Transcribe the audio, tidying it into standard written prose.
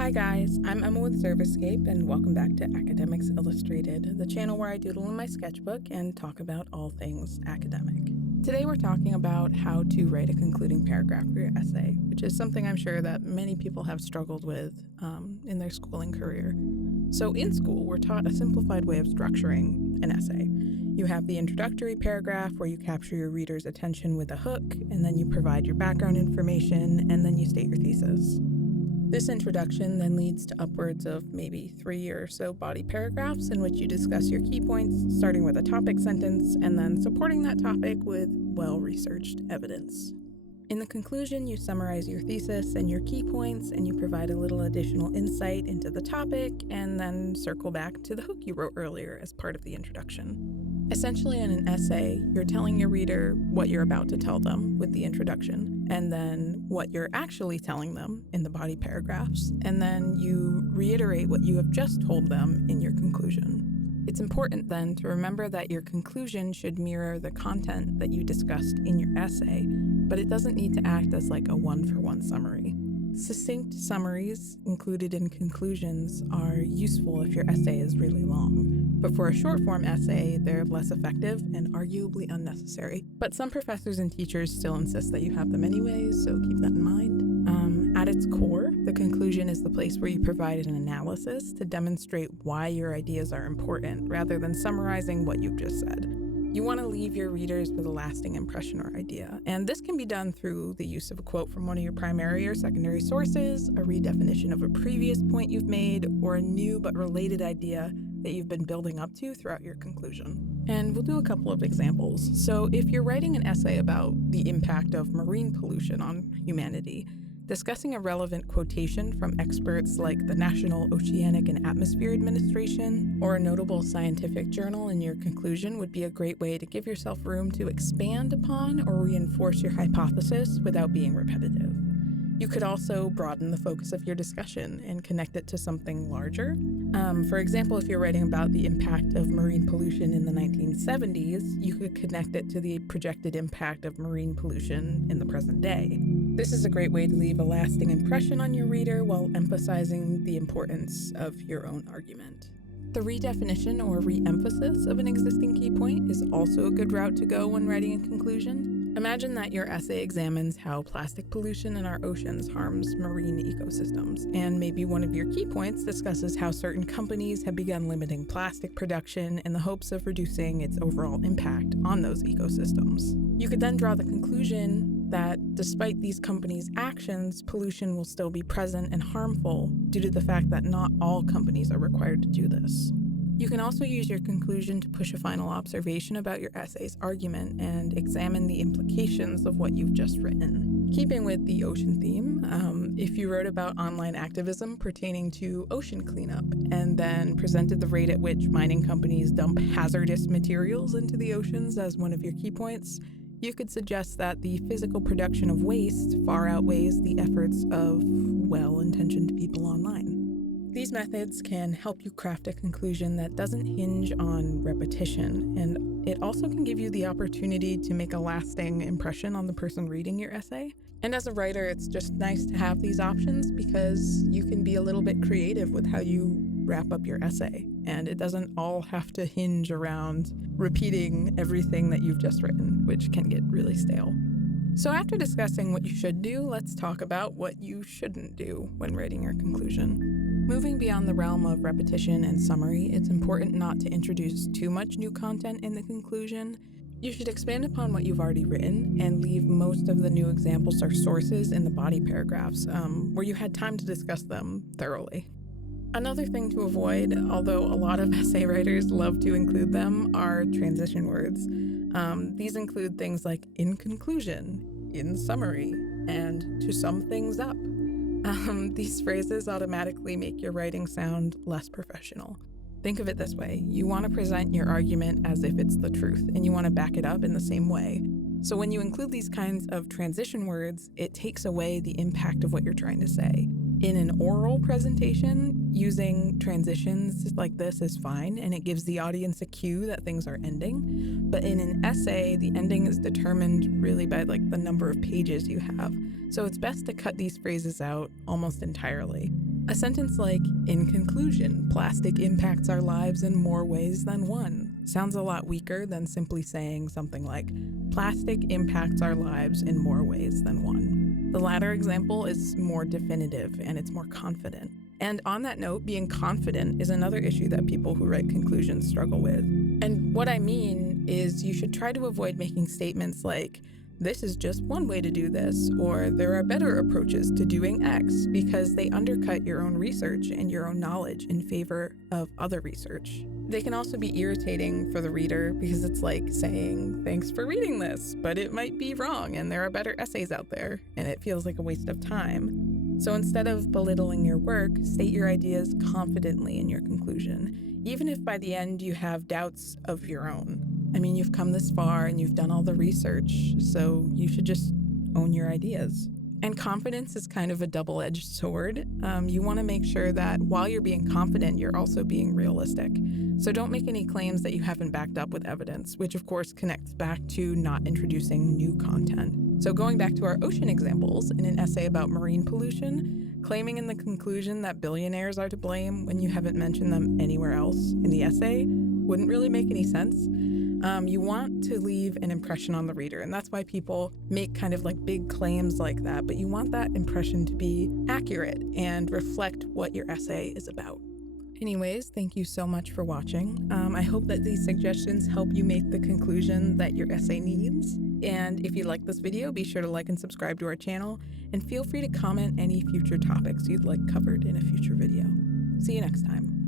Hi guys, I'm Emma with Servicescape and welcome back to Academics Illustrated, the channel where I doodle in my sketchbook and talk about all things academic. Today we're talking about how to write a concluding paragraph for your essay, which is something I'm sure that many people have struggled with in their schooling career. So in school, we're taught a simplified way of structuring an essay. You have the introductory paragraph where you capture your reader's attention with a hook, and then you provide your background information, and then you state your thesis. This introduction then leads to upwards of maybe 3 or so body paragraphs in which you discuss your key points, starting with a topic sentence and then supporting that topic with well-researched evidence. In the conclusion, you summarize your thesis and your key points, and you provide a little additional insight into the topic, and then circle back to the hook you wrote earlier as part of the introduction. Essentially, in an essay, you're telling your reader what you're about to tell them with the introduction, and then what you're actually telling them in the body paragraphs, and then you reiterate what you have just told them in your conclusion. It's important then to remember that your conclusion should mirror the content that you discussed in your essay, but it doesn't need to act as like a one-for-one summary. Succinct summaries included in conclusions are useful if your essay is really long, but for a short-form essay, they're less effective and arguably unnecessary. But some professors and teachers still insist that you have them anyways, so keep that in mind. At its core, the conclusion is the place where you provide an analysis to demonstrate why your ideas are important, rather than summarizing what you've just said. You want to leave your readers with a lasting impression or idea, and this can be done through the use of a quote from one of your primary or secondary sources, a redefinition of a previous point you've made, or a new but related idea that you've been building up to throughout your conclusion. And we'll do a couple of examples. So if you're writing an essay about the impact of marine pollution on humanity, discussing a relevant quotation from experts like the National Oceanic and Atmosphere Administration or a notable scientific journal in your conclusion would be a great way to give yourself room to expand upon or reinforce your hypothesis without being repetitive. You could also broaden the focus of your discussion and connect it to something larger. For example, if you're writing about the impact of marine pollution in the 1970s, you could connect it to the projected impact of marine pollution in the present day. This is a great way to leave a lasting impression on your reader while emphasizing the importance of your own argument. The redefinition or re-emphasis of an existing key point is also a good route to go when writing a conclusion. Imagine that your essay examines how plastic pollution in our oceans harms marine ecosystems, and maybe one of your key points discusses how certain companies have begun limiting plastic production in the hopes of reducing its overall impact on those ecosystems. You could then draw the conclusion that despite these companies' actions, pollution will still be present and harmful due to the fact that not all companies are required to do this. You can also use your conclusion to push a final observation about your essay's argument and examine the implications of what you've just written. Keeping with the ocean theme, if you wrote about online activism pertaining to ocean cleanup and then presented the rate at which mining companies dump hazardous materials into the oceans as one of your key points, you could suggest that the physical production of waste far outweighs the efforts of well-intentioned people online. These methods can help you craft a conclusion that doesn't hinge on repetition, and it also can give you the opportunity to make a lasting impression on the person reading your essay. And as a writer, it's just nice to have these options because you can be a little bit creative with how you wrap up your essay, and it doesn't all have to hinge around repeating everything that you've just written, which can get really stale. So after discussing what you should do, let's talk about what you shouldn't do when writing your conclusion. Moving beyond the realm of repetition and summary, it's important not to introduce too much new content in the conclusion. You should expand upon what you've already written and leave most of the new examples or sources in the body paragraphs, where you had time to discuss them thoroughly. Another thing to avoid, although a lot of essay writers love to include them, are transition words. These include things like in conclusion, in summary, and to sum things up. These phrases automatically make your writing sound less professional. Think of it this way. You want to present your argument as if it's the truth, and you want to back it up in the same way. So when you include these kinds of transition words, it takes away the impact of what you're trying to say. In an oral presentation, using transitions like this is fine, and it gives the audience a cue that things are ending. But in an essay, the ending is determined really by the number of pages you have. So it's best to cut these phrases out almost entirely. A sentence like, in conclusion, plastic impacts our lives in more ways than one, sounds a lot weaker than simply saying something like, plastic impacts our lives in more ways than one. The latter example is more definitive and it's more confident. And on that note, being confident is another issue that people who write conclusions struggle with. And what I mean is you should try to avoid making statements like, this is just one way to do this, or there are better approaches to doing X, because they undercut your own research and your own knowledge in favor of other research. They can also be irritating for the reader because it's like saying, thanks for reading this, but it might be wrong and there are better essays out there, and it feels like a waste of time. So instead of belittling your work, state your ideas confidently in your conclusion, even if by the end you have doubts of your own. I mean, you've come this far and you've done all the research, so you should just own your ideas. And confidence is kind of a double-edged sword. You want to make sure that while you're being confident, you're also being realistic. So don't make any claims that you haven't backed up with evidence, which of course connects back to not introducing new content. So going back to our ocean examples, in an essay about marine pollution, claiming in the conclusion that billionaires are to blame when you haven't mentioned them anywhere else in the essay wouldn't really make any sense. You want to leave an impression on the reader, and that's why people make kind of like big claims like that, but you want that impression to be accurate and reflect what your essay is about. Anyways, thank you so much for watching. I hope that these suggestions help you make the conclusion that your essay needs. And if you like this video, be sure to like and subscribe to our channel, and feel free to comment any future topics you'd like covered in a future video. See you next time.